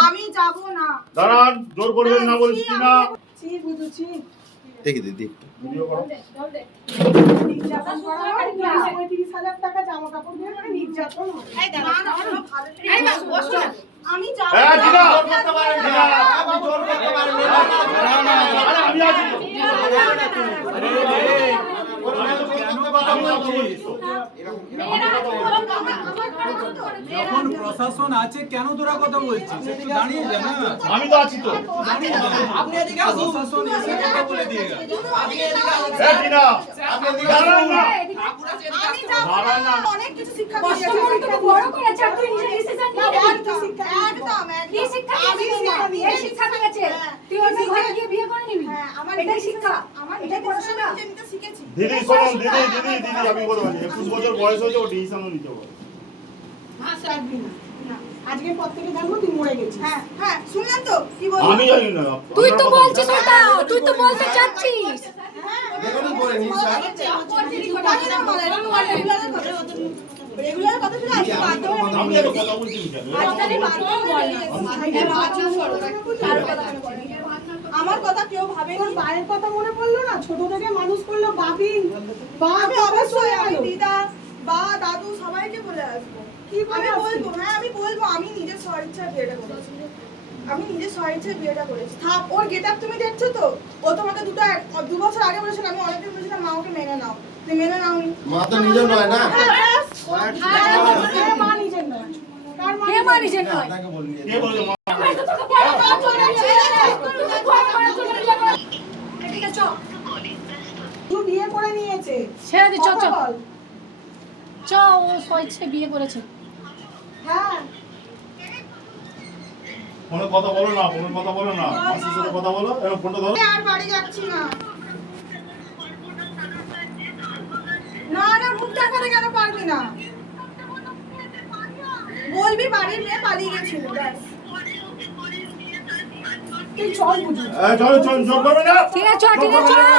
আমি যাব না। দাঁড়ান জোর করবেন না বলছি না। বুঝছি, বুঝছি দেখি দিদি একটু। ভিডিও করো। নির্যাতন করা তিরিশ পঁয়ত্রিশ হাজার টাকা জামা কাপড় দিয়ে নির্যাতন। না, না, কোনো ভালো নেই। আমি যাব হ্যাঁ, না। দিদা। আপনাদের- দিদা। আরে, আমি আছি তো। আমি কথা বলছি তো। যখন প্রশাসন আছে কেন তোরা কথা বলছিস? একটু দাঁড়িয়ে যা না? আমি তো আছি তো। দাঁড়িয়ে যা। প্রশাসন এসে কথা বলে দিয়ে গেল হ্যাঁ টিনা দাঁড়ান না। আমি যাব না। অনেক কিছু শিক্ষা দিয়েছে। করে তোকে বড় তুই নিজে ডিসিশন নিয়ে। একদম, একদম, একদম। কি শিক্ষা আমি। এই শিক্ষা দিয়েছে হ্যাঁ। তুই ওই ঘরে গিয়ে বিয়ে করে নিবি? হ্যাঁ, আমার এটাই শিক্ষা। আমার এটাই পড়াশোনা। নিজে নিতে শিখেছি। দিদি শোনুন দিদি দিদি দিদি আমি পারি একুশ বছর বয়স হয়েছে ও ডিসিশনও নিতে পারে না। না। আজকের পর থেকে জানব তুই মরে গেছিস। হ্যাঁ হ্যাঁ শুনলেন তো কি আমি জানি না তুই তো বলছিস ওটা তুই তো বলতে চাচ্ছিস। দেখুন করে নিন স্যার। রেগুলার কথা শুনে। আজকে বাধ্য হয়ে কথা বলছি কেন বাধ্য হয়ে আমার কথা কেউ ভাবে তোর বাড়ির কথা মনে পড়ল না? ছোট থেকে মানুষ করল বাবিন আমি অবশ্যই আমি দিদা। বা দাদু সবাইকে বলে আসব। কি আমি বলব? হ্যাঁ আমি বলব আমি নিজের স্বইচ্ছা বিয়েটা করেছি। আমি নিজের স্বইচ্ছা বিয়েটা করেছি। থাক ওর গেট আপ তুমি দেখছ তো? ও তোমাকে দুটো দু বছর আগে বলেছিল আমি অনেকদিন বলেছিলাম মা ওকে মেনে নাও। তুমি মেনে নাও মা তো নিজের নয় না? হ্যাঁ ব্যাস। কে মা নিজের নয়। মা নিজের কে মা? বিয়ে করে বিয়ে নিয়েছে। ছেড়ে দে চ চ বল। ও স্বেচ্ছায় বিয়ে করেছে হ্যাঁ ফোনে কথা বলো না ফোনে কথা বলো না মাসির সাথে কথা বলো ফোনটা ধরো আর বাড়ি যাচ্ছি না না না মুখ দেখাতে কেন পারবি না বলবি বাড়ির মেয়ে পালিয়ে গেছিল ব্যাস তুই চল চলো চল করবে না ঠিক আছে চ ঠিক আছে চ